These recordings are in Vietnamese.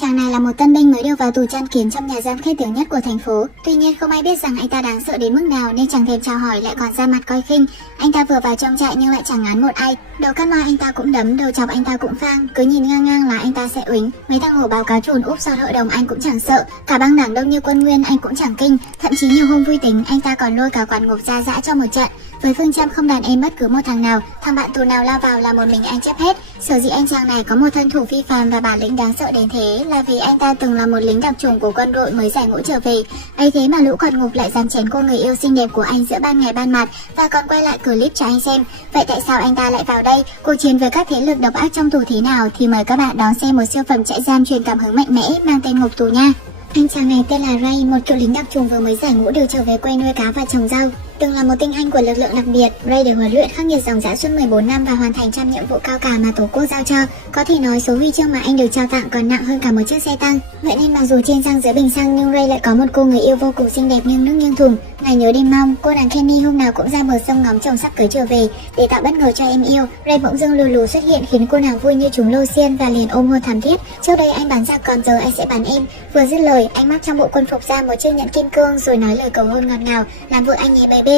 chàng này là một tân binh mới đưa vào tù chăn kiến trong nhà giam khét tiếng nhất của thành phố. Tuy nhiên không ai biết rằng anh ta đáng sợ đến mức nào nên chẳng thèm chào hỏi lại còn ra mặt coi khinh. Anh ta vừa vào trong trại nhưng lại chẳng ngán một ai. Đầu cắt moi anh ta cũng đấm, đầu chọc anh ta cũng phang, cứ nhìn ngang ngang là anh ta sẽ uýnh. Mấy thằng hổ báo cáo trùn úp sọt hội đồng anh cũng chẳng sợ, cả băng đảng đông như quân nguyên anh cũng chẳng kinh. Thậm chí nhiều hôm vui tính anh ta còn lôi cả quản ngục ra dã cho một trận. Với phương châm không đàn em bất cứ một thằng nào, thằng bạn tù nào lao vào là một mình anh chấp hết. Sở dĩ anh chàng này có một thân thủ phi phàm và bản lĩnh đáng sợ đến thế là vì anh ta từng là một lính đặc chủng của quân đội mới giải ngũ trở về. Ấy thế mà lũ quản ngục lại dám chén cô người yêu xinh đẹp của anh giữa ban ngày ban mặt và còn quay lại clip cho anh xem. Vậy tại sao anh ta lại vào đây? Cuộc chiến với các thế lực độc ác trong tù thế nào thì mời các bạn đón xem một siêu phẩm trại giam truyền cảm hứng mạnh mẽ mang tên Ngục Tù nha. Anh chàng này tên là Ray, một cựu lính đặc chủng vừa mới giải ngũ được trở về quê nuôi cá và trồng rau. Từng là một tinh anh của lực lượng đặc biệt, Ray được huấn luyện khắc nghiệt dòng dã suốt 14 năm và hoàn thành trăm nhiệm vụ cao cả mà Tổ quốc giao cho. Có thể nói số huy chương mà anh được trao tặng còn nặng hơn cả một chiếc xe tăng. Vậy nên mặc dù trên răng dưới bình xăng nhưng Ray lại có một cô người yêu vô cùng xinh đẹp nghiêng nước nghiêng thùng. Ngày nhớ đêm mong, cô nàng Kenny hôm nào cũng ra bờ sông ngóng chồng sắp cưới trở về. Để tạo bất ngờ cho em yêu, Ray bỗng dưng lù lù xuất hiện khiến cô nàng vui như trúng lô xiên và liền ôm hôn thắm thiết. Trước đây anh bắn giặc còn giờ anh sẽ bắn em. Vừa dứt lời, anh móc trong bộ quân phục ra một chiếc nhẫn kim cương rồi nói lời cầu hôn ngọt ngào, làm vợ anh nhé baby.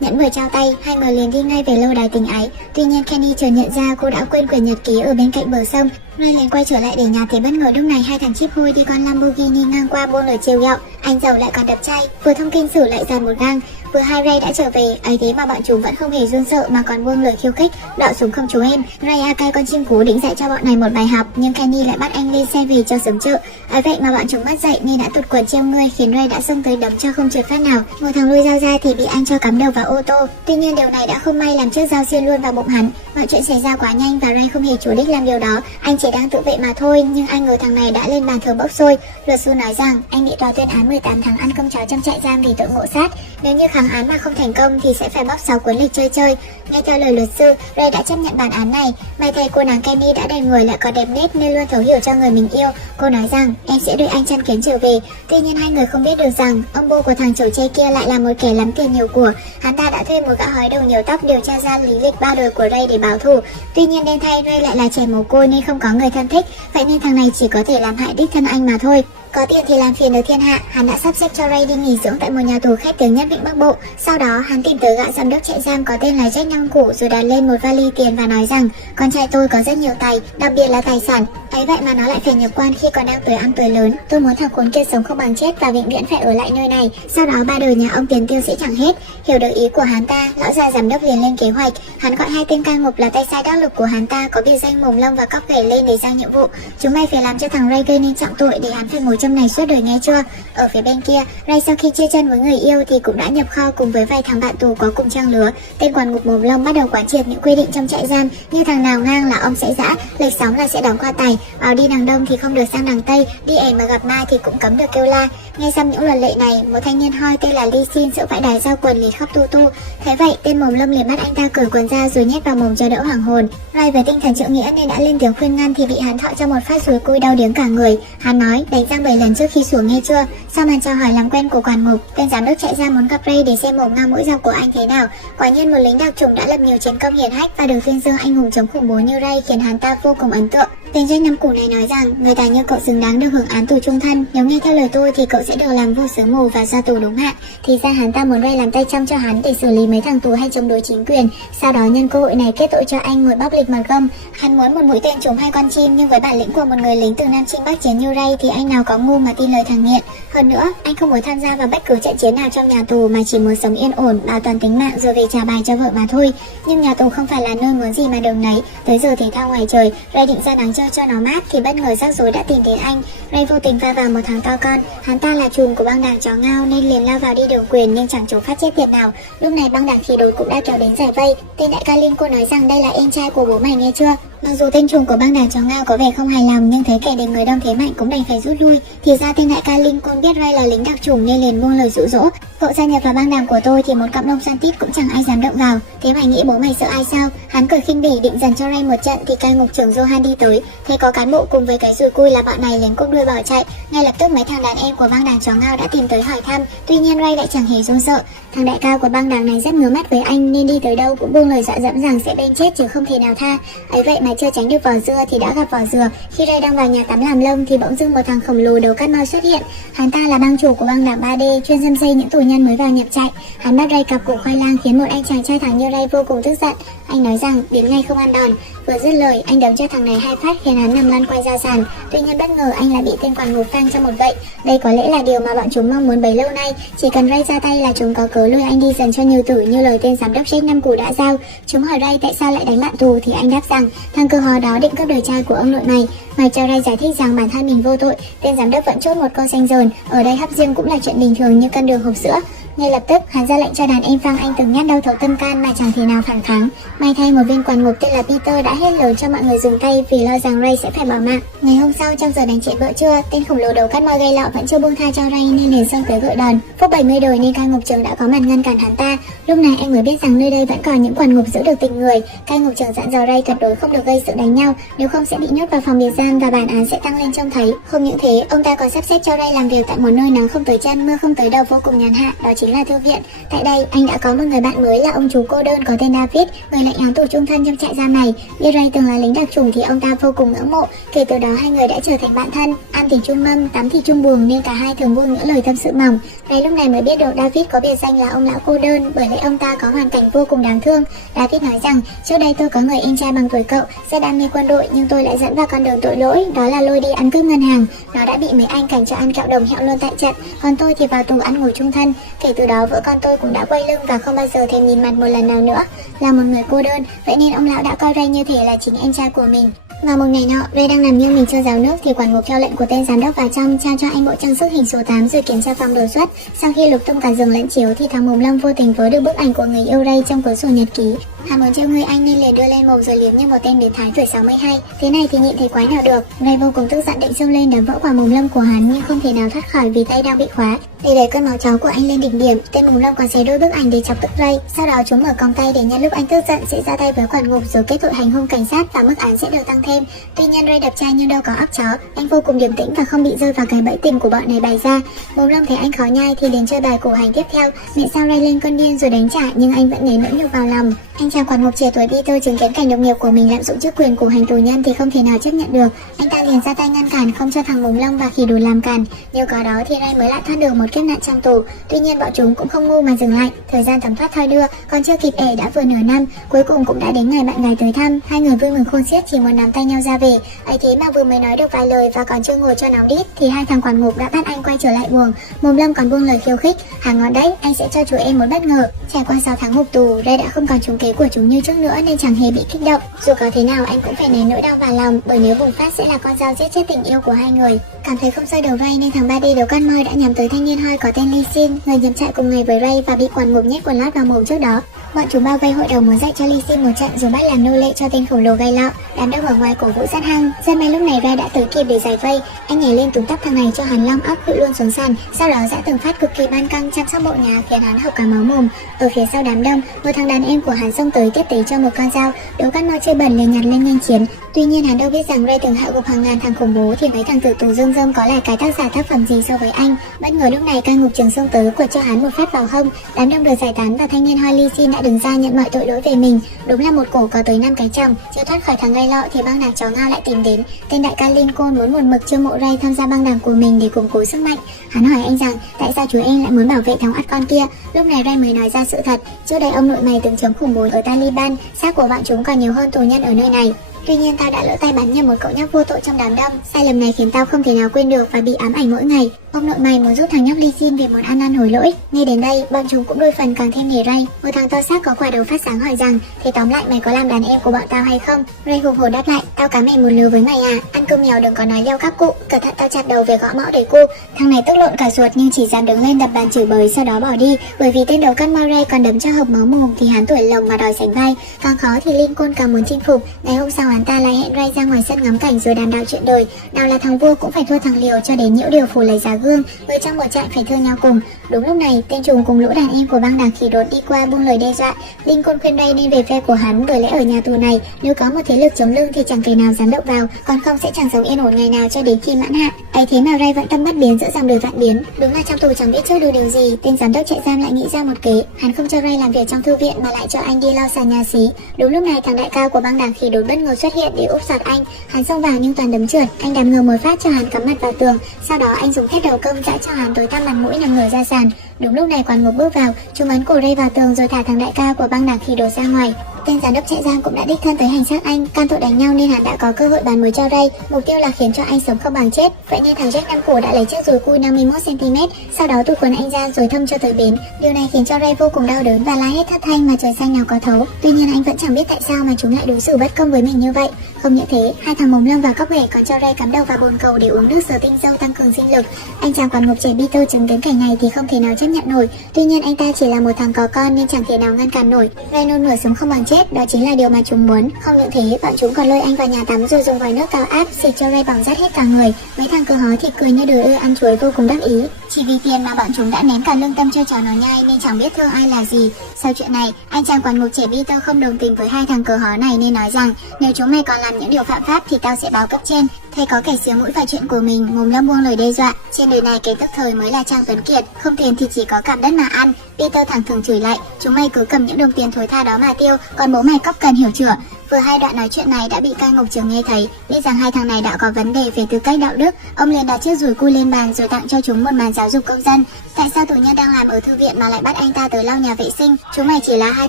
Nhẫn vừa trao tay, hai người liền đi ngay về lâu đài tình ái. Tuy nhiên Kenny chợt nhận ra cô đã quên quyển nhật ký ở bên cạnh bờ sông. Ray liền quay trở lại để nhà thì bất ngờ lúc này hai thằng chip hôi đi con Lamborghini ngang qua buông lời trêu ghẹo. Anh giàu lại còn đẹp trai, vừa thông kinh sử lại dàn một gang. Vừa hai Ray đã trở về, ấy thế mà bọn chúng vẫn không hề run sợ mà còn buông lời khiêu khích, đọ súng không chú em. Ray cay con chim cú định dạy cho bọn này một bài học, nhưng Kenny lại bắt anh lên xe về cho sớm chợ. Ấy vậy mà bọn chúng mất dậy nên đã tụt quần treo ngươi khiến Ray đã xông tới đấm cho không trượt phát nào. Một thằng lôi dao ra thì bị anh cho cắm đầu vào ô tô. Tuy nhiên điều này đã không may làm chiếc dao xiên luôn vào bụng hắn. Mọi chuyện xảy ra quá nhanh và Ray không hề chủ đích làm điều đó, anh chỉ đang tự vệ mà thôi. Nhưng ai ngờ thằng này đã lên bàn thờ bốc sôi. Luật sư nói rằng anh bị tòa tuyên án 18 tháng ăn cơm chó trong trại giam vì tội ngộ sát. Nếu như kháng án mà không thành công thì sẽ phải bóc 6 cuốn lịch chơi. Nghe theo lời luật sư, Ray đã chấp nhận bản án này. May thay cô nàng Kenny đã đẹp người lại còn đẹp nét nên luôn thấu hiểu cho người mình yêu. Cô nói rằng em sẽ đưa anh chăn kiến trở về. Tuy nhiên hai người không biết được rằng ông bố của thằng chầu chê kia lại là một kẻ lắm tiền nhiều của. Hắn ta đã thuê một gã hói đầu nhiều tóc điều tra ra lý lịch 3 đời của Ray để báo thù. Tuy nhiên đen thay Ray lại là trẻ mồ côi nên không có người thân thích. Vậy nên thằng này chỉ có thể làm hại đích thân anh mà thôi. Có tiền thì làm phiền được thiên hạ, hắn đã sắp xếp cho Ray đi nghỉ dưỡng tại một nhà tù khét tiếng nhất Vịnh Bắc Bộ. Sau đó hắn tìm tới gã giám đốc trại giam có tên là Jack Nhong Củ rồi đặt lên một vali tiền và nói rằng con trai tôi có rất nhiều tài, đặc biệt là tài sản. Ấy vậy mà nó lại phải nhập quan khi còn đang tuổi ăn tuổi lớn. Tôi muốn thằng khốn kia sống không bằng chết và vĩnh viễn phải ở lại nơi này. Sau đó 3 đời nhà ông tiền tiêu sẽ chẳng hết. Hiểu được ý của hắn ta, lão già giám đốc liền lên kế hoạch. Hắn gọi hai tên cai ngục là tay sai đắc lực của hắn ta có biệt danh Mồm Lông và Cóc Ghẻ lên để giao nhiệm vụ. Chúng mày phải làm cho thằng Ray gây nên trọng tội để hắn phải ngồi trong này suốt đời, nghe chưa? Ở phía bên kia, Ray sau khi chia chân với người yêu thì cũng đã nhập kho cùng với vài thằng bạn tù có cùng trang lứa. Tên quản ngục Mồm Lông bắt đầu quán triệt những quy định trong trại giam, như thằng nào ngang là ông sẽ giã, lệch sóng là sẽ đóng kho tài, bảo đi đằng đông thì không được sang đằng tây, đi ẻ mà gặp ma thì cũng cấm được kêu la. Nghe xong những luật lệ này, một thanh niên hoi tên là Ly Xin giữa bãi đài giao quần liền khóc tu tu. Thế vậy tên Mồm Lông liền bắt anh ta cởi quần ra rồi nhét vào mồm cho đỡ hoảng hồn. Ray với tinh thần trượng nghĩa nên đã lên tiếng khuyên ngăn thì bị hắn thọ cho một phát rùi cui đau điếng cả người. Hắn nói đánh răng 7 lần trước khi xuống, nghe chưa? Sau màn chào hỏi làm quen của quản ngục, tên giám đốc trại giam muốn gặp Ray để xem mồm ngang mũi dọc của anh thế nào. Quả nhiên một lính đặc chủng đã lập nhiều chiến công hiển hách và được tuyên dương anh hùng chống khủng bố như Ray khiến hắn ta vô cùng ấn tượng. Tên Jack Nhong Củ này nói rằng người tài như cậu xứng đáng được hưởng án tù chung thân, nếu nghe theo lời tôi thì cậu sẽ được làm vua xứ mù và ra tù đúng hạn. Thì ra hắn ta muốn Ray làm tay trong cho hắn để xử lý mấy thằng tù hay chống đối chính quyền, sau đó nhân cơ hội này kết tội cho anh ngồi bóc lịch mật gông. Hắn muốn một mũi tên trúng 2 con chim, nhưng với bản lĩnh của một người lính từ Nam Chinh Bắc Chiến như Ray thì anh nào có ngu mà tin lời thằng nghiện. Hơn nữa, anh không muốn tham gia vào bất cứ trận chiến nào trong nhà tù mà chỉ muốn sống yên ổn, bảo toàn tính mạng rồi về trả bài cho vợ mà thôi. Nhưng nhà tù không phải là nơi muốn gì mà được nấy. Tới giờ thể thao ngoài trời, Ray định ra nắng chơi cho nó mát thì bất ngờ rắc rối đã tìm đến anh. Ray vô tình va vào một thằng to con. Hắn ta là trùm của băng đảng chó ngao nên liền lao vào đi đường quyền nhưng chẳng trốn phát chết tiệt nào. Lúc này băng đảng khí đối cũng đã kéo đến giải vây. Tên đại ca Linh cô nói rằng đây là em trai của bố mày, nghe chưa? Mặc dù tên trùm của băng đảng chó ngao có vẻ không hài lòng nhưng thấy kẻ địch người đông thế mạnh cũng đành phải rút lui. Thì ra tên đại ca Linh Côn biết Ray là lính đặc chủng nên liền buông lời dụ dỗ. Cậu gia nhập vào băng đảng của tôi thì một cặp nông san tít cũng chẳng ai dám động vào. Thế mày nghĩ bố mày sợ ai sao? Hắn cười khinh bỉ định dần cho Ray một trận thì cai ngục trưởng Johan đi tới. Thấy có cán bộ cùng với cái rùi cui là bọn này liền cúp đuôi bỏ chạy. Ngay lập tức mấy thằng đàn em của băng đảng chó ngao đã tìm tới hỏi thăm. Tuy nhiên Ray lại chẳng hề run sợ. Thằng đại ca của băng đảng này rất ngứa mắt với anh nên đi tới đâu cũng buông lời dọa dẫm rằng sẽ bên chết chứ không thể nào tha. Ấy vậy mà mà chưa tránh được vỏ dưa thì đã gặp vỏ dừa. Khi Ray đang vào nhà tắm làm lông thì bỗng dưng một thằng khổng lồ đầu cắt mau xuất hiện. Hắn ta là bang chủ của băng đảng 3D chuyên giam dây những tù nhân mới vào nhập trại. Hắn bắt Ray cặp củ khoai lang khiến một anh chàng trai thẳng như Ray vô cùng tức giận. Anh nói rằng đến ngay không ăn đòn. Vừa dứt lời, anh đấm cho thằng này 2 phát khiến hắn nằm lăn quay ra sàn. Tuy nhiên bất ngờ anh lại bị tên quản ngục phang cho một gậy. Đây có lẽ là điều mà bọn chúng mong muốn bấy lâu nay. Chỉ cần Ray ra tay là chúng có cớ lôi anh đi dần cho nhiều tử như lời tên giám đốc chết 5 củ đã giao. Chúng hỏi Ray tại sao lại đánh bạn tù thì anh đáp rằng thằng cơ hò đó định cướp đời trai của ông nội mày. Mày cho Ray giải thích rằng bản thân mình vô tội. Tên giám đốc vẫn chốt một câu xanh dờn, ở đây hấp riêng cũng là chuyện bình thường như cân đường hộp sữa. Ngay lập tức, hắn ra lệnh cho đàn em phang anh từng nhát đau thấu tâm can mà chẳng thể nào phản kháng. May thay một viên quản ngục tên là Peter đã hết lời cho mọi người dừng tay vì lo rằng Ray sẽ phải bỏ mạng. Ngày hôm sau, trong giờ đánh trễ bữa trưa, tên khổng lồ đầu cắt moi gây lọ vẫn chưa buông tha cho Ray nên liền xông tới gợi đòn. Phúc 70 đời nên cai ngục trưởng đã có mặt ngăn cản hắn ta. Lúc này anh mới biết rằng nơi đây vẫn còn những quản ngục giữ được tình người. Cai ngục trưởng dặn dò Ray tuyệt đối không được gây sự đánh nhau, nếu không sẽ bị nhốt vào phòng biệt giam và bản án sẽ tăng lên trông thấy. Không những thế, ông ta còn sắp xếp cho Ray làm việc tại một nơi nắng không tới chân, mưa không tới đầu vô cùng nhàn hạ, đó chính là thư viện. Tại đây, anh đã có một người bạn mới là ông chú cô đơn có tên David, người lãnh án tù chung thân trong trại giam này. Biết Ray từng là lính đặc chủng thì ông ta vô cùng ngưỡng mộ. Kể từ đó hai người đã trở thành bạn thân, ăn thì chung mâm, tắm thì chung buồng nên cả hai thường buông những lời tâm sự mỏng. Ray lúc này mới biết được David có biệt danh là ông lão cô đơn bởi lẽ ông ta có hoàn cảnh vô cùng đáng thương. David nói rằng trước đây tôi có người em trai bằng tuổi cậu, rất đam mê quân đội nhưng tôi lại dẫn vào con đường tội lỗi, đó là lôi đi ăn cướp ngân hàng. Nó đã bị mấy anh cảnh cho ăn kẹo đồng hẹo luôn tại trận, còn tôi thì vào tù ăn ngồi chung thân. Kể từ đó vợ con tôi cũng đã quay lưng và không bao giờ thèm nhìn mặt một lần nào nữa. Là một người cô đơn, vậy nên ông lão đã coi Ray như thể là chính em trai của mình. Vào một ngày nọ, Ray đang nằm nghiêng mình chơi ráo nước thì quản ngục theo lệnh của tên giám đốc vào trong trao cho anh bộ trang sức hình số 8 rồi kiểm tra phòng đột xuất. Sau khi lục tung cả giường lẫn chiếu thì thằng Mồm Lông vô tình vớ được bức ảnh của người yêu Ray trong cuốn sổ nhật ký. Hắn muốn trêu người anh nên liền đưa lên mồm rồi liếm như một tên biến thái tuổi 62. Thế này thì nhịn thấy quái nào được. Ray vô cùng tức giận định xông lên đấm vỡ quả mồm lông của hắn nhưng không thể nào thoát khỏi vì tay đang bị khóa. Để đẩy cơn máu chó của anh lên đỉnh điểm, tên Mồm Lông còn xé đôi bức ảnh để chọc tức Ray. Sau đó chúng mở còng tay để nhân lúc anh tức giận sẽ ra tay với quản ngục rồi kết tội hành hung cảnh sát và mức án sẽ được tăng thêm. Tuy nhiên Ray đập trai nhưng đâu có óc chó, anh vô cùng điềm tĩnh và không bị rơi vào cái bẫy tình của bọn này bày ra. Mồm Lông thấy anh khó nhai thì liền chơi bài cổ hành tiếp theo, miệng sao Ray lên cơn điên rồi đánh trả nhưng anh vẫn nén nỗi nhục vào lòng. Anh chàng quản ngục trẻ tuổi Peter chứng kiến cảnh đồng nghiệp của mình lạm dụng chức quyền cổ hành tù nhân thì không thể nào chấp nhận được. Anh ta liền ra tay ngăn cản không cho thằng Mồm Lông và khỉ đùi làm cản. Nhờ có đó thì Ray mới lại thoát được một kiếp nạn trong tù. Tuy nhiên bọn chúng cũng không ngu mà dừng lại. Thời gian thấm thoát thoi đưa, còn chưa kịp ể đã vừa nửa năm. Cuối cùng cũng đã đến ngày bạn gái tới thăm. Hai người vui mừng khôn xiết chỉ muốn nắm tay nhau ra về. Ấy thế mà vừa mới nói được vài lời và còn chưa ngồi cho nóng đít thì hai thằng quản ngục đã bắt anh quay trở lại buồng. Mồm Lâm còn buông lời khiêu khích: "Hàng ngon đấy, anh sẽ cho chú em một bất ngờ." Trải qua 6 tháng ngục tù, Ray đã không còn trúng kế của chúng như trước nữa nên chẳng hề bị kích động. Dù có thế nào anh cũng phải nén nỗi đau vào lòng bởi nếu bùng phát sẽ là con dao giết chết tình yêu của hai người. Cảm thấy không xoay đầu Ray nên thằng 3D đầu con moi đã nhắm tới thanh niên hoi có tên Lee Sin, người nhập trại cùng ngày với Ray và bị quản ngục nhét quần lót vào mồm trước đó. Bọn chúng bao vây hội đồng muốn dạy cho Lee Sin một trận rồi bắt làm nô lệ cho tên khổng lồ gây lọ. Đám đông ở ngoài cổ vũ rất hăng. Rất may lúc này Ray đã tới kịp để giải vây. Anh nhảy lên túm tóc thằng này cho hắn long óc quỵ luôn xuống sàn. Sau đó giã từng phát cực kỳ ban căng chăm sóc bộ nhà khiến hắn hộc cả máu mồm. Ở phía sau đám đông, một thằng đàn em của hắn xông tới tiếp tế cho một con dao. Đấu cắt moi chơi bẩn liền nhặt lên nhanh chiến. Tuy nhiên hắn đâu biết rằng Ray từng hạ gục hàng ngàn thằng khủng bố thì mấy thằng tử tù rơm rơm có là cái tác giả tác phẩm gì so với anh. Bất ngờ lúc này cai ngục trưởng xông tới quật cho hắn một phát vào hông. Đám đông được giải tán và thanh niên hoi Lee Sin đã đứng ra nhận mọi tội lỗi về mình. Đúng là một cổ có tới 5 cái chồng. Chưa thoát khỏi thằng gây lọ thì băng đảng chó ngao lại tìm đến. Tên đại ca Lincoln muốn một mực chiêu mộ Ray tham gia băng đảng của mình để củng cố sức mạnh. Hắn hỏi anh rằng tại sao chú em lại muốn bảo vệ thằng ắt con kia. Lúc này Ray mới nói ra sự thật. Trước đây ông nội mày từng chống khủng bố ở Taliban, xác của bọn chúng còn nhiều hơn tù nhân ở nơi này. Tuy nhiên tao đã lỡ tay bắn nhầm một cậu nhóc vô tội trong đám đông. Sai lầm này khiến tao không thể nào quên được và bị ám ảnh mỗi ngày. Ông nội mày muốn giúp thằng nhóc Lee Sin vì muốn ăn năn hối lỗi. Nghe đến đây, bọn chúng cũng đôi phần càng thêm nể Ray. Một thằng to xác có quả đầu phát sáng hỏi rằng thế tóm lại mày có làm đàn em của bọn tao hay không? Ray hùng hổ đáp lại: tao cá mày một lứa với mày à? Ăn cơm mèo đừng có nói leo các cụ, cẩn thận tao chặt đầu về gõ mõ để cu. Thằng này tức lộn cả ruột nhưng chỉ dám đứng lên đập bàn chửi bới sau đó bỏ đi. Bởi vì tên đầu cắt moi Ray còn đấm cho hộc máu mồm thì hắn tuổi lồng mà đòi sánh vai. Càng khó thì Lincoln càng muốn chinh phục. Ngày hôm sau hắn ta lại hẹn Ray ra ngoài sân ngắm cảnh rồi đàm đạo chuyện đời. Nào là thằng vua cũng phải thua thằng liều cho đến nhiễu điều phủ lấy giá gương. Người trong một trại phải thương nhau cùng. Đúng lúc này tên trùm cùng lũ đàn em của băng đảng khỉ đột đi qua buông lời đe dọa. Lincoln khuyên Ray nên về phe của hắn bởi lẽ ở nhà tù này nếu có một thế lực chống lưng thì chẳng kẻ nào dám động vào, còn không sẽ chẳng sống yên ổn ngày nào cho đến khi mãn hạn. Ấy thế mà Ray vẫn tâm bất biến giữa dòng đời vạn biến. Đúng là trong tù chẳng biết trước được điều gì, tên giám đốc trại giam lại nghĩ ra một kế. Hắn không cho Ray làm việc trong thư viện mà lại cho anh đi lau sàn nhà xí. Đúng lúc này thằng đại ca của băng đảng khỉ đột bất ngờ xuất hiện để úp sọt anh. Hắn xông vào nhưng toàn đấm trượt. Anh đạp ngược một phát cho hắn cắm mặt vào tường. Sau đó anh dùng thép đầu công giã cho hắn tối tăm mặt mũi nằm ngửa ra sàn. Đúng lúc này quản ngục bước vào, chúng ấn cổ Ray vào tường rồi thả thằng đại ca của băng đảng khỉ đột ra ngoài. Tên giám đốc trại giam cũng đã đích thân tới hành xác anh, can tội đánh nhau nên hắn đã có cơ hội bàn mối cho Ray, mục tiêu là khiến cho anh sống không bằng chết. Vậy nên thằng Jack Năm Cổ đã lấy chiếc dùi cui 51 cm, sau đó tụt quần anh ra rồi thâm cho tới bến. Điều này khiến cho Ray vô cùng đau đớn và la hét thất thanh mà trời xanh nào có thấu. Tuy nhiên anh vẫn chẳng biết tại sao mà chúng lại đối xử bất công với mình như vậy. Không những thế, hai thằng mồm lông và cóc ghẻ còn cho Ray cắm đầu vào bồn cầu để uống nước sờ tinh dâu tăng cường sinh lực. Anh chàng quản ngục trẻ Peter chứng kiến cảnh này thì không thể nào chấp nhận nổi. Tuy nhiên anh ta chỉ là một thằng có con nên chẳng thể nào ngăn cản nổi. Ray nôn mửa sống không bằng chết, đó chính là điều mà chúng muốn. Không những thế, bọn chúng còn lôi anh vào nhà tắm rồi dùng vòi nước cao áp xịt cho Ray bỏng rát hết cả người. Mấy thằng cơ hó thì cười như đứa ưa ăn chuối vô cùng đắc ý. Chỉ vì tiền mà bọn chúng đã ném cả lương tâm chơi trò nó nhai nên chẳng biết thương ai là gì. Sau chuyện này, anh chàng quản ngục trẻ Peter không đồng tình với hai thằng cờ hó này nên nói rằng nếu chúng mày còn làm những điều phạm pháp thì tao sẽ báo cấp trên. Thấy có kẻ xía mũi vào chuyện của mình, mồm lâm buông lời đe dọa. Trên đời này kẻ tức thời mới là Trang Tuấn Kiệt, không tiền thì chỉ có cặm đất mà ăn. Peter thẳng thừng chửi lại, chúng mày cứ cầm những đồng tiền thối tha đó mà tiêu, còn bố mày cóc cần hiểu chưa? Vừa hai đoạn nói chuyện này đã bị cai ngục trưởng nghe thấy, biết rằng hai thằng này đã có vấn đề về tư cách đạo đức. Ông liền đặt chiếc dùi cui lên bàn rồi tặng cho chúng một màn giáo dục công dân. Tại sao tù nhân đang làm ở thư viện mà lại bắt anh ta tới lau nhà vệ sinh? Chúng mày chỉ là hai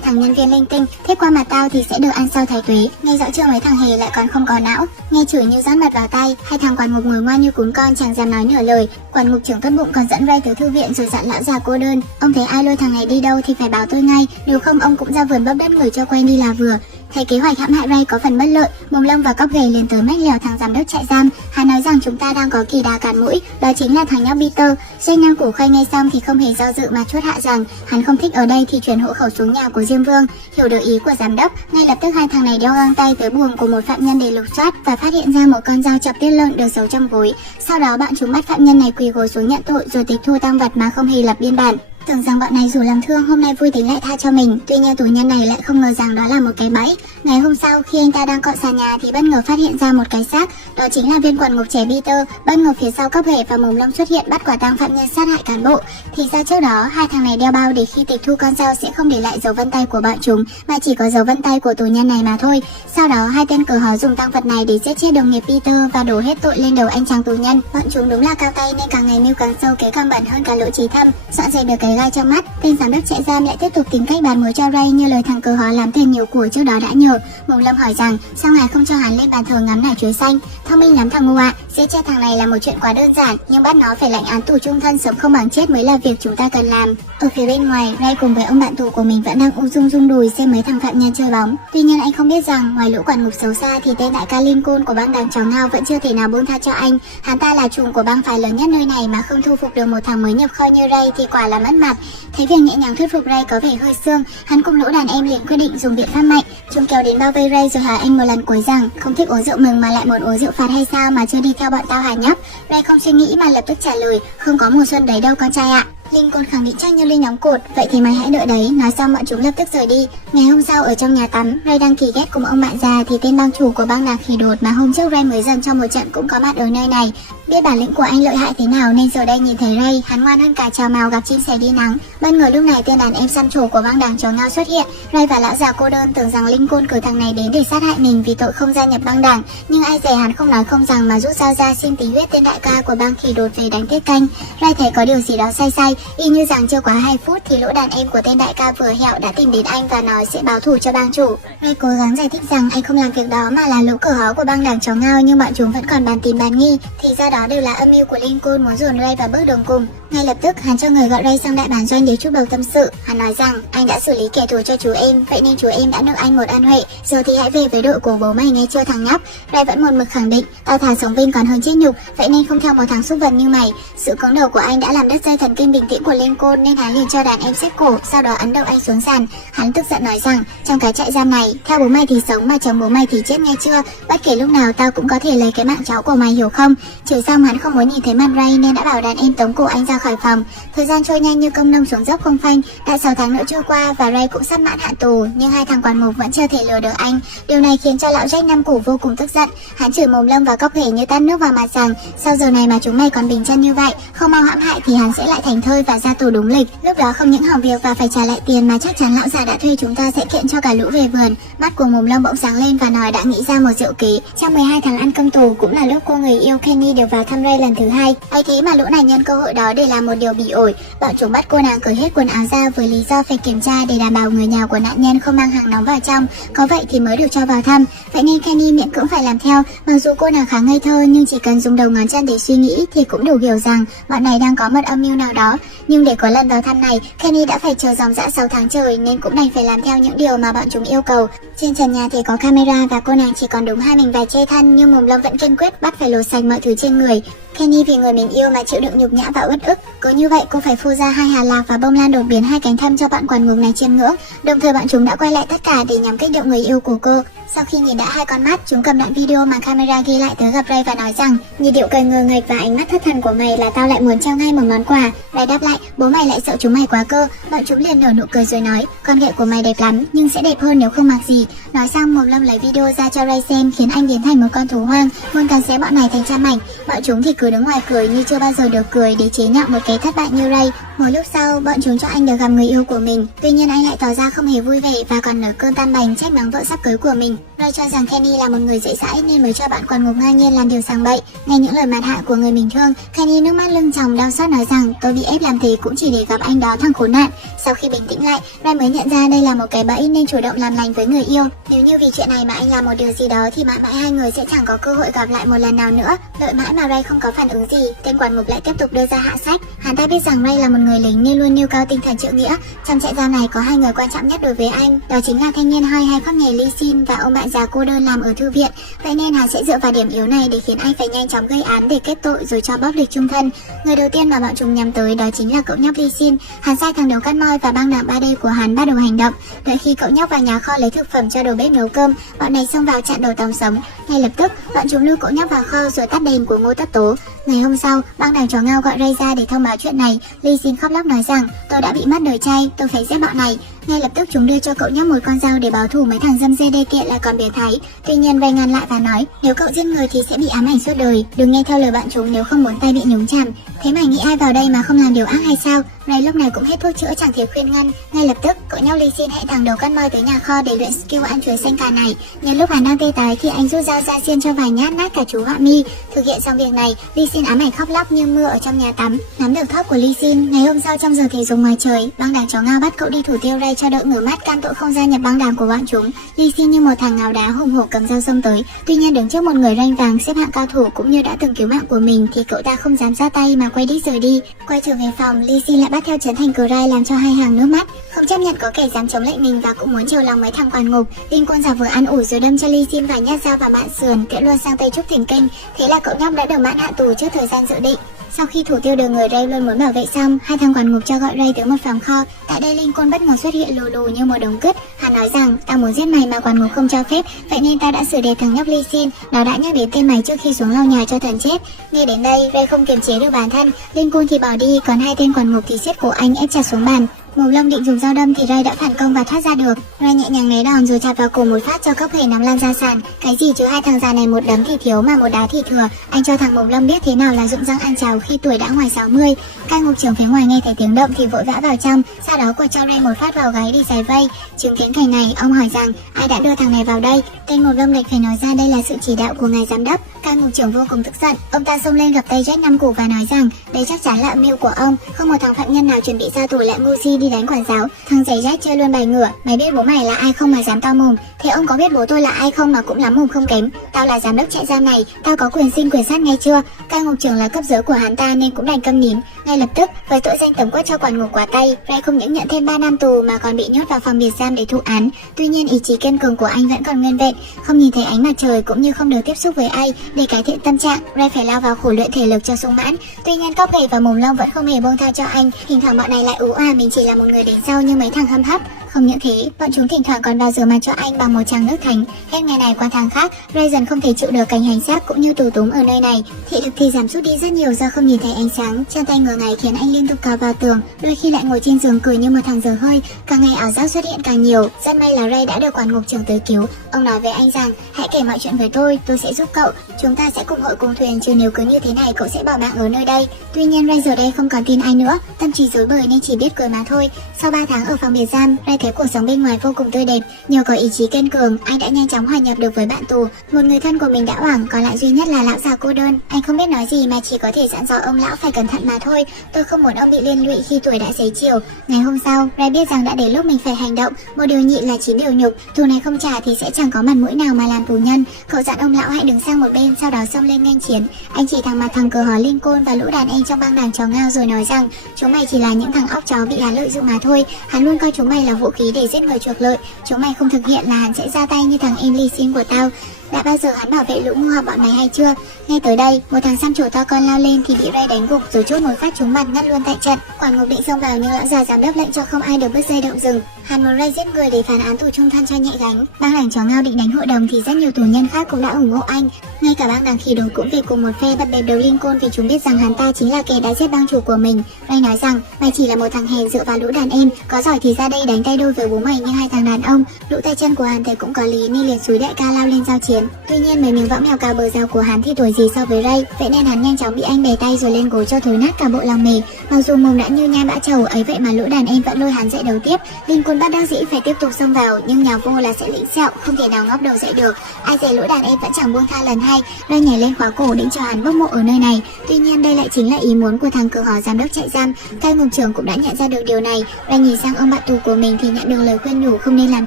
thằng nhân viên linh tinh, thế qua mặt tao thì sẽ được ăn sau thái tuế. Nghe rõ chưa, mấy thằng hề lại còn không có não. Nghe chửi như rót mật vào tay, hai thằng quản ngục ngồi ngoan như cún con chẳng dám nói nửa lời. Quản ngục trưởng tốt bụng còn dẫn Ray tới thư viện rồi dặn lão già cô đơn, ông thấy ai lôi thằng này đi đâu thì phải báo tôi ngay, nếu không ông cũng ra vườn bấp đất người cho quen đi là vừa. Thấy kế hoạch hãm hại Ray có phần bất lợi, mồm lông và cóc ghẻ liền tới mách lèo thằng giám đốc trại giam. Hắn nói rằng chúng ta đang có kỳ đà cản mũi, đó chính là thằng nhóc Peter. Jack Năm Củ Khoai nghe xong thì không hề do dự mà chốt hạ rằng hắn không thích ở đây thì chuyển hộ khẩu xuống nhà của Diêm Vương. Hiểu được ý của giám đốc, ngay lập tức hai thằng này đeo găng tay tới buồng của một phạm nhân để lục soát và phát hiện ra một con dao chọc tiết lợn được giấu trong gối. Sau đó bọn chúng bắt phạm nhân này quỳ gối xuống nhận tội rồi tịch thu tang vật mà không hề lập biên bản. Tưởng rằng bọn này dù làm thương hôm nay vui tính lại tha cho mình, tuy nhiên tù nhân này lại không ngờ rằng đó là một cái bẫy. Ngày hôm sau khi anh ta đang cọ sàn nhà thì bất ngờ phát hiện ra một cái xác, đó chính là viên quản ngục trẻ Peter. Bất ngờ phía sau cóc ghẻ và mồm lông xuất hiện bắt quả tang phạm nhân sát hại cán bộ. Thì ra trước đó hai thằng này đeo bao để khi tịch thu con dao sẽ không để lại dấu vân tay của bọn chúng mà chỉ có dấu vân tay của tù nhân này mà thôi. Sau đó hai tên cờ hó dùng tang vật này để giết chết đồng nghiệp Peter và đổ hết tội lên đầu anh chàng tù nhân. Bọn chúng đúng là cao tay nên càng ngày mưu càng sâu, kế càng bẩn hơn cả lỗ trí thâm. Dọn dẹp được cái gai trong mắt, tên giám đốc trại giam lại tiếp tục tìm cách bàn mối cho Ray như lời thằng cờ hó làm tiền nhiều của trước đó đã nhờ. Mồm lâm hỏi rằng sao ngài không cho hắn lên bàn thờ ngắm nải chuối xanh? Thông minh lắm thằng ngu ạ, giết chết thằng này là một chuyện quá đơn giản, nhưng bắt nó phải lãnh án tù chung thân sống không bằng chết mới là việc chúng ta cần làm. Ở phía bên ngoài, Ray cùng với ông bạn tù của mình vẫn đang ung dung rung đùi xem mấy thằng phạm nhân chơi bóng. Tuy nhiên anh không biết rằng ngoài lũ quản ngục xấu xa thì tên đại ca Lincoln của băng đảng chó ngao vẫn chưa thể nào buông tha cho anh. Hắn ta là trùm của băng phái lớn nhất nơi này mà không thu phục được một thằng mới nhập kho như Ray thì quả là mất mặt. Thấy việc nhẹ nhàng thuyết phục Ray có vẻ hơi xương, hắn cùng lũ đàn em liền quyết định dùng biện pháp mạnh. Chúng kéo đến bao vây Ray rồi hỏi anh một lần cuối rằng không thích uống rượu mừng mà lại muốn uống rượu phạt hay sao mà chưa đi theo bọn tao hả nhóc? Ray không suy nghĩ mà lập tức trả lời, không có mùa xuân đấy đâu con trai ạ. Lincoln khẳng định chắc như Linh nóng cột, vậy thì mày hãy đợi đấy. Nói xong bọn chúng lập tức rời đi. Ngày hôm sau ở trong nhà tắm, Ray đang kỳ ghét cùng ông bạn già thì tên bang chủ của băng đảng khỉ đột mà hôm trước Ray mới dần trong một trận cũng có mặt ở nơi này. Biết bản lĩnh của anh lợi hại thế nào nên giờ đây nhìn thấy Ray, hắn ngoan hơn cả trào mào gặp chim sẻ đi nắng. Bất ngờ lúc này tên đàn em xăm trổ của băng đảng chó ngao xuất hiện. Ray và lão già cô đơn tưởng rằng Lincoln cử thằng này đến để sát hại mình vì tội không gia nhập băng đảng, nhưng ai dè hắn không nói không rằng mà rút dao ra xin tí huyết tên đại ca của băng khỉ đột về đánh tiết canh. Ray thấy có điều gì đó sai sai, y như rằng chưa quá 2 phút thì lũ đàn em của tên đại ca vừa hẹo đã tìm đến anh và nói sẽ báo thù cho bang chủ. Ray cố gắng giải thích rằng anh không làm việc đó mà là lũ cờ hó của băng đảng chó ngao, nhưng bọn chúng vẫn còn bàn tìm bàn nghi, thì ra đó đều là âm mưu của Lincoln muốn dồn Ray vào bước đường cùng. Ngay lập tức hắn cho người gọi Ray sang đại bản doanh để chút bầu tâm sự. Hắn nói rằng anh đã xử lý kẻ thù cho chú em, vậy nên chú em đã nợ anh một ân huệ, giờ thì hãy về với đội của bố mày nghe chưa thằng nhóc. Ray vẫn một mực khẳng định tao thà sống vinh còn hơn chết nhục, vậy nên không theo một thằng súc vật như mày. Sự cứng đầu của anh đã làm đứt dây thần kinh bình tĩnh của Lincoln nên hắn liền cho đàn em siết cổ, sau đó ấn đầu anh xuống sàn. Hắn tức giận nói rằng trong cái trại giam này, theo bố mày thì sống mà chồng bố mày thì chết, nghe chưa? Bất kể lúc nào tao cũng có thể lấy cái mạng cháu của mày, hiểu không? Chửi xong hắn không muốn nhìn thấy mặt Ray nên đã bảo đàn em tống cổ anh ra khỏi phòng. Thời gian trôi nhanh như công nông xuống dốc không phanh. Đã 6 tháng nữa trôi qua và Ray cũng sắp mãn hạn tù, nhưng hai thằng quản ngục vẫn chưa thể lừa được anh. Điều này khiến cho lão Jack năm củ vô cùng tức giận. Hắn chửi mồm lông và cốc hề như tát nước vào mặt rằng sau giờ này mà chúng mày còn bình chân như vậy, không mau hãm hại thì hắn sẽ lại thành thơi và ra tù đúng lịch. Lúc đó không những hỏng việc và phải trả lại tiền mà chắc chắn lão già đã thuê chúng ta sẽ kiện cho cả lũ về vườn. Mắt của mồm lông bỗng sáng lên và nói đã nghĩ ra một diệu kế. Trong 12 tháng ăn cơm tù cũng là lúc cô người yêu Kenny đều vào thăm Ray lần thứ hai. Ấy thế mà lũ này nhân cơ hội đó để làm một điều bị ổi. Bọn chúng bắt cô nàng cởi hết quần áo ra với lý do phải kiểm tra để đảm bảo người nhà của nạn nhân không mang hàng nóng vào trong, có vậy thì mới được cho vào thăm. Vậy nên Kenny miễn cưỡng phải làm theo. Mặc dù cô nàng khá ngây thơ nhưng chỉ cần dùng đầu ngón chân để suy nghĩ thì cũng đủ hiểu rằng bọn này đang có một âm mưu nào đó. Nhưng để có lần vào thăm này, Kenny đã phải chờ dòng dã 6 tháng trời nên cũng đành phải làm theo những điều mà bọn chúng yêu cầu. Trên trần nhà thì có camera và cô nàng chỉ còn đúng hai mình vài che thân, nhưng mồm lông vẫn kiên quyết bắt phải lột sạch mọi thứ trên người. Kenny vì người mình yêu mà chịu đựng nhục nhã và uất ức. Cứ như vậy cô phải phun ra 2 hạt lạc và bông lan đột biến 2 cánh thâm cho bọn quản ngục này chiêm ngưỡng. Đồng thời bọn chúng đã quay lại tất cả để nhằm kích động người yêu của cô. Sau khi nhìn đã 2 con mắt, chúng cầm đoạn video mà camera ghi lại tới gặp Ray và nói rằng nhịp điệu cười ngờ nghệch và ánh mắt thất thần của mày là tao lại muốn trao ngay một món quà. Ray đáp lại bố mày lại sợ chúng mày quá cơ. Bọn chúng liền nở nụ cười rồi nói con ghệ của mày đẹp lắm nhưng sẽ đẹp hơn nếu không mặc gì. Nói xong mồm lông lấy video ra cho Ray xem khiến anh biến thành một con thú hoang, muốn cắn xé bọn này thành trăm mảnh. Bọn chúng thì cứ đứng ngoài cười như chưa bao giờ được cười để chế nhạo một cái thất bại như Ray. Một lúc sau bọn chúng cho anh được gặp người yêu của mình, tuy nhiên anh lại tỏ ra không hề vui vẻ và còn nở cơn tam bành trách mắng vợ sắp cưới của mình. Ray cho rằng Kenny là một người dễ dãi nên mới cho bạn quản ngục ngang nhiên làm điều sang bậy. Nghe những lời mạt hạ của người bình thường, Kenny nước mắt lưng tròng đau xót nói rằng tôi bị ép làm thế cũng chỉ để gặp anh đó, thằng khốn nạn. Sau khi bình tĩnh lại, Ray mới nhận ra đây là một cái bẫy nên chủ động làm lành với người yêu. Nếu như vì chuyện này mà anh làm một điều gì đó thì mãi mãi hai người sẽ chẳng có cơ hội gặp lại một lần nào nữa. Đợi mãi mà Ray không có phản ứng gì, tên quản ngục lại tiếp tục đưa ra hạ sách. Hắn ta biết rằng Ray là một người lính nên luôn nêu cao tinh thần trượng nghĩa. Trong trại giam này có 2 người quan trọng nhất đối với anh, đó chính là thanh niên hay khóc nghề Lee Sin và ông bạn già cô đơn làm ở thư viện. Vậy nên hắn sẽ dựa vào điểm yếu này để khiến anh phải nhanh chóng gây án để kết tội rồi cho bóp lịch chung thân. Người đầu tiên mà bọn chúng nhắm tới đó chính là cậu nhóc Lee Sin. Hắn sai thằng đầu cắt moi và băng đảng 3D của hắn bắt đầu hành động. Đợi khi cậu nhóc vào nhà kho lấy thực phẩm cho đầu bếp nấu cơm, bọn này xông vào chặn đầu tòng sống. Ngay lập tức bọn chúng lưu cậu nhóc vào kho rồi tắt đèn của Ngô Tất Tố. Ngày hôm sau, băng đảng chó ngao gọi Ray ra để thông báo chuyện này. Lee Sin khóc lóc nói rằng tôi đã bị mất đời trai, tôi phải giết bọn này. Ngay lập tức chúng đưa cho cậu nhóc một con dao để báo thù mấy thằng dâm dê đê tiện lại còn biến thái. Tuy nhiên Ray ngăn lại và nói nếu cậu giết người thì sẽ bị ám ảnh suốt đời, đừng nghe theo lời bạn chúng nếu không muốn tay bị nhúng chàm. Thế mày nghĩ ai vào đây mà không làm điều ác hay sao? Ray lúc này cũng hết thuốc chữa chẳng thể khuyên ngăn. Ngay lập tức cậu nhóc Lee Sin hẹn thằng đầu cắt moi tới nhà kho để luyện skill ăn chuối xanh cà này. Nhân lúc hắn đang tê tái thì anh rút dao ra xiên cho vài nhát nát cả chú họa mi. Thực hiện xong việc này, Lee Sin ám ảnh khóc lóc như mưa ở trong nhà tắm. Nắm được thóp của Lee Sin, ngày hôm sau trong giờ thể dục ngoài trời, băng đảng chó ngao bắt cậu đi thủ tiêu Ray cho đỡ ngửa mắt can tội không gia nhập băng đảng của bọn chúng. Lee Sin như một thằng ngáo đá hùng hổ cầm dao xông tới. Tuy nhiên đứng trước một người rank vàng xếp hạng cao thủ cũng như đã từng cứu mạng của mình thì cậu ta không dám ra tay mà quay đít rời đi. Quay trở về phòng, Lee Sin lại bắt theo Trấn Thành cờ Ray làm cho hai hàng nước mắt. Không chấp nhận có kẻ dám chống lại mình và cũng muốn chiều lòng mấy thằng quản ngục, Lincoln giả vờ ăn ủi rồi đâm cho Lee Sin vài nhát dao vào mạng sườn, tiện luôn sang tay trúc thỉnh kinh. Thế là cậu nhóc đã được mãn hạn tù trước thời gian dự định. Sau khi thủ tiêu được người Ray luôn muốn bảo vệ xong, hai thằng quản ngục cho gọi Ray tới một phòng kho. Tại đây Lincoln bất ngờ xuất hiện lù lù như một đống cứt. Hắn nói rằng tao muốn giết mày mà quản ngục không cho phép, vậy nên tao đã xử đẹp thằng nhóc Lee Sin. Nó đã nhắc đến tên mày trước khi xuống lau nhà cho thần chết. Nghe đến đây Ray không kiềm chế được bản thân, Lincoln thì bỏ đi, còn hai tên quản ngục thì siết cổ anh ép chặt xuống bàn. Mồm lông định dùng dao đâm thì Ray đã phản công và thoát ra được. Ray nhẹ nhàng né đòn rồi chặt vào cổ một phát cho cốc hề nằm lăn ra sàn. Cái gì chứ hai thằng già này một đấm thì thiếu mà một đá thì thừa. Anh cho thằng mồm lông biết thế nào là rụng răng ăn cháo khi tuổi đã ngoài 60. Cai ngục trưởng phía ngoài nghe thấy tiếng động thì vội vã vào trong, sau đó quật cho Ray một phát vào gáy để giải vây. Chứng kiến cảnh này, ông hỏi rằng ai đã đưa thằng này vào đây. Tên mồm lông đạch phải nói ra đây là sự chỉ đạo của ngài giám đốc. Cai ngục trưởng vô cùng tức giận, ông ta xông lên gặp tay Jack năm củ và nói rằng đây chắc chắn là âm mưu của ông. Không một thằng phạm nhân nào chuẩn bị ra tù lại ngu si đi đánh quản giáo. Thằng giày rách chơi luôn bài ngửa, mày biết bố mày là ai không mà dám to mồm? Thế ông có biết bố tôi là ai không mà cũng lắm mồm không kém. Tao là giám đốc trại giam này, tao có quyền sinh quyền sát nghe chưa? Cai ngục trưởng là cấp dưới của hắn ta nên cũng đành câm nín. Ngay lập tức với tội danh tống quất cho quản ngục quả tay, Ray không những nhận thêm 3 năm tù mà còn bị nhốt vào phòng biệt giam để thụ án. Tuy nhiên ý chí kiên cường của anh vẫn còn nguyên vẹn, không nhìn thấy ánh mặt trời cũng như không được tiếp xúc với ai. Để cải thiện tâm trạng, Ray phải lao vào khổ luyện thể lực cho sung mãn. Tuy nhiên cóc ghẻ và mồm lông vẫn không hề buông tha cho anh. Thỉnh thoảng bọn này lại ú oa mình chỉ là một người đến sau như mấy thằng hâm hấp. Không những thế, bọn chúng thỉnh thoảng còn vào rửa mặt cho anh bằng một chàng nước thánh. Hết ngày này qua tháng khác, Ray dần không thể chịu được cảnh hành xác cũng như tù túm ở nơi này. Thị lực thì giảm sút đi rất nhiều do không nhìn thấy ánh sáng. Chân tay ngửa ngày khiến anh liên tục cào vào tường, đôi khi lại ngồi trên giường cười như một thằng dở hơi. Càng ngày ảo giác xuất hiện càng nhiều. Rất may là Ray đã được quản ngục trưởng tới cứu. Ông nói với anh rằng hãy kể mọi chuyện với tôi sẽ giúp cậu. Chúng ta sẽ cùng hội cùng thuyền, chứ nếu cứ như thế này cậu sẽ bỏ mạng ở nơi đây. Tuy nhiên Ray giờ đây không còn tin ai nữa, tâm trí rối bời nên chỉ biết cười mà thôi. Sau 3 tháng ở phòng biệt giam, Ray thấy cuộc sống bên ngoài vô cùng tươi đẹp. Nhờ có ý chí kiên cường, anh đã nhanh chóng hòa nhập được với bạn tù. Một người thân của mình đã hoảng, còn lại duy nhất là lão già cô đơn. Anh không biết nói gì mà chỉ có thể dặn dò ông lão phải cẩn thận mà thôi. Tôi không muốn ông bị liên lụy khi tuổi đã xế chiều. Ngày hôm sau, Ray biết rằng đã đến lúc mình phải hành động. Một điều nhịn là 9 điều nhục. Thù này không trả thì sẽ chẳng có mặt mũi nào mà làm tù nhân. Cậu dặn ông lão hãy đứng sang một bên, sau đó xông lên nghênh chiến. Anh chỉ thẳng mặt thằng cờ hó Lincoln và lũ đàn em trong băng đảng chó ngao rồi nói rằng chúng mày chỉ là những thằng óc chó bị hắn lợi dụng mà thôi. Hắn luôn coi chúng mày là vũ khí để giết người chuộc lợi. Chúng mày không thực hiện là hắn sẽ ra tay như thằng em Lee Sin của tao. Đã bao giờ hắn bảo vệ lũ ngu học bọn mày hay chưa? Ngay tới đây, một thằng xăm trổ to con lao lên thì bị Ray đánh gục rồi chốt một phát trúng mặt ngất luôn tại trận. Quản ngục định xông vào nhưng lão già giám đốc lệnh cho không ai được bứt dây động rừng. Hắn muốn Ray giết người để phán án tù chung thân cho nhẹ gánh. Băng đảng chó ngao định đánh hội đồng thì rất nhiều tù nhân khác cũng đã ủng hộ anh. Ngay cả băng đảng khỉ đồi cũng về cùng một phe bắt bẹp đầu Lincoln vì chúng biết rằng hắn ta chính là kẻ đã giết băng chủ của mình. Ray nói rằng mày chỉ là một thằng hèn dựa vào lũ đàn em, có giỏi thì ra đây đánh tay đôi với bố mày như hai thằng đàn ông. Lũ tay chân của hắn thấy cũng có lý nên liền xúi đại ca lao lên giao chiến. Tuy nhiên mấy miếng võ mèo cào bờ rào của hắn thì tuổi gì so với Ray, vậy nên hắn nhanh chóng bị anh bè tay rồi lên gối cho thối nát cả bộ lòng mề. Mặc dù mồm đã như nhai bã trầu ấy vậy mà lũ đàn em vẫn lôi hắn dậy đấu tiếp. Lincoln bất đắc dĩ phải tiếp tục xông vào nhưng nhà vô là sẽ lĩnh sẹo, không thể nào ngóc đầu dậy được. Ai dè lũ đàn em vẫn chẳng buông tha lần hai. Ray nhảy lên khóa cổ định cho hắn bốc mộ ở nơi này. Tuy nhiên đây lại chính là ý muốn của thằng cờ hó giám đốc trại giam. Cai ngục trưởng cũng đã nhận ra được điều này. Ray nhìn sang ông bạn tù của mình thì nhận được lời khuyên nhủ không nên làm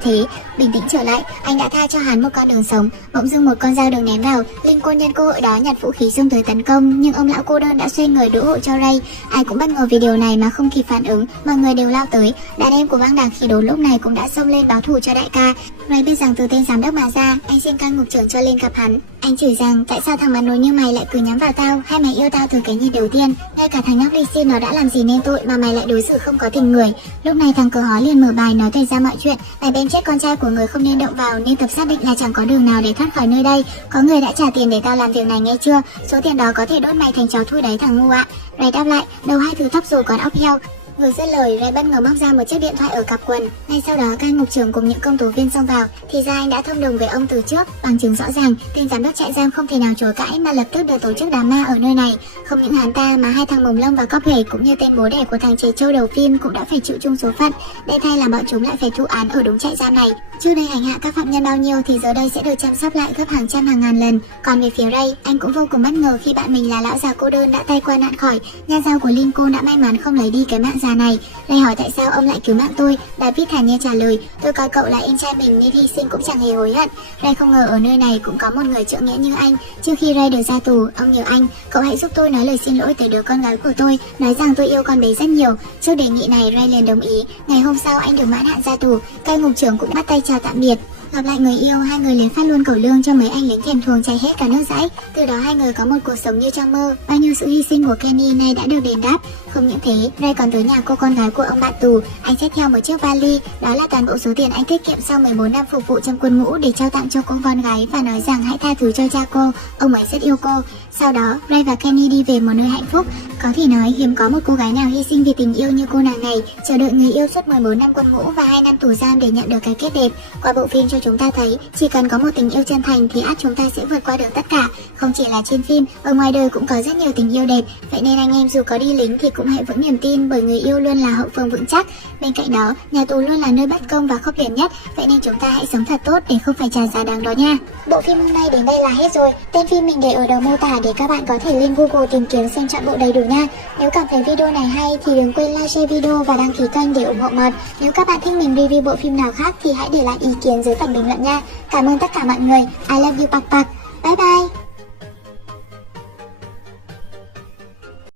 thế. Bình tĩnh trở lại, anh đã tha cho hắn một con đường sống. Bỗng dưng một con dao được ném vào. Lincoln nhân cơ hội đó nhặt vũ khí xông tới tấn công, nhưng ông lão cô đơn đã xoay người đỡ hộ cho Ray. Ai cũng bất ngờ vì điều này mà không kịp phản ứng, mọi người đều lao tới. Đàn em của băng đảng khỉ đốn lúc này cũng đã xông lên báo thù cho đại ca. Ray biết rằng từ tên giám đốc mà ra, anh xin cai ngục trưởng cho lên gặp hắn. Anh chửi rằng tại sao thằng mặt nồi như mày lại cứ nhắm vào tao, hay mày yêu tao từ cái nhìn đầu tiên? Ngay cả thằng nhóc Lee Sin nó đã làm gì nên tội mà mày lại đối xử không có tình người? Lúc này thằng cờ hó liền mở bài nói tuệt ra mọi chuyện. Tài bên chết con trai của người không nên động vào nên tập xác định là chẳng có đường nào để thoát khỏi nơi đây. Có người đã trả tiền để tao làm việc này nghe chưa? Số tiền đó có thể đốt mày thành chó thui đấy thằng ngu ạ. Ray đáp lại, đầu hai thứ thấp rồi còn óc heo. Vừa dứt lời, Ray bất ngờ móc ra một chiếc điện thoại ở cặp quần. Ngay sau đó, cai ngục trưởng cùng những công tố viên xông vào. Thì ra anh đã thông đồng với ông từ trước, bằng chứng rõ ràng. Tên giám đốc trại giam không thể nào chối cãi mà lập tức được tổ chức đám ma ở nơi này. Không những hắn ta mà hai thằng mồm lông và cóc ghẻ cũng như tên bố đẻ của thằng chế trâu đầu phim cũng đã phải chịu chung số phận. Để thay làm bọn chúng lại phải thụ án ở đúng trại giam này. Trước đây hành hạ các phạm nhân bao nhiêu thì giờ đây sẽ được chăm sóc lại gấp hàng trăm hàng ngàn lần. Còn về phía Ray, anh cũng vô cùng bất ngờ khi bạn mình là lão già cô đơn đã tay qua nạn khỏi. Nha dao của Lincoln đã may mắn không lấy đi cái mạng già này. Ray hỏi tại sao ông lại cứu mạng tôi. David thản nhiên trả lời, tôi coi cậu là em trai mình nên hy sinh cũng chẳng hề hối hận. Ray không ngờ ở nơi này cũng có một người trượng nghĩa như anh. Trước khi Ray được ra tù, ông nhờ anh, cậu hãy giúp tôi nói lời xin lỗi tới đứa con gái của tôi, nói rằng tôi yêu con bé rất nhiều. Trước đề nghị này, Ray liền đồng ý. Ngày hôm sau anh được mãn hạn ra tù. Cai ngục trưởng cũng bắt tay chào tạm biệt. Gặp lại người yêu, hai người liền phát luôn cẩu lương cho mấy anh lính thèm thuồng chảy hết cả nước dãi. Từ đó hai người có một cuộc sống như trong mơ. Bao nhiêu sự hy sinh của Kenny nay đã được đền đáp. Không những thế, Ray còn tới nhà cô con gái của ông bạn tù. Anh xách theo một chiếc vali, đó là toàn bộ số tiền anh tiết kiệm sau 14 năm phục vụ trong quân ngũ để trao tặng cho cô con gái và nói rằng hãy tha thứ cho cha cô, ông ấy rất yêu cô. Sau đó, Ray và Kenny đi về một nơi hạnh phúc. Có thể nói hiếm có một cô gái nào hy sinh vì tình yêu như cô nàng này, chờ đợi người yêu suốt 14 năm quân ngũ và 2 năm tù giam để nhận được cái kết đẹp. Qua bộ phim cho chúng ta thấy, chỉ cần có một tình yêu chân thành thì ắt chúng ta sẽ vượt qua được tất cả. Không chỉ là trên phim, ở ngoài đời cũng có rất nhiều tình yêu đẹp. Vậy nên anh em dù có đi lính thì cũng hãy vững niềm tin, bởi người yêu luôn là hậu phương vững chắc. Bên cạnh đó, nhà tù luôn là nơi bất công và khốc liệt nhất. Vậy nên chúng ta hãy sống thật tốt để không phải trả giá đáng đó nha. Bộ phim hôm nay đến đây là hết rồi. Tên phim mình để ở đầu mô tả để các bạn có thể lên Google tìm kiếm xem trọn bộ đầy đủ nha. Nếu cảm thấy video này hay thì đừng quên like, share video và đăng ký kênh để ủng hộ Mật. Nếu các bạn thích mình review bộ phim nào khác thì hãy để lại ý kiến dưới phần bình luận nha. Cảm ơn tất cả mọi người. I love you Pak Pak. Bye bye.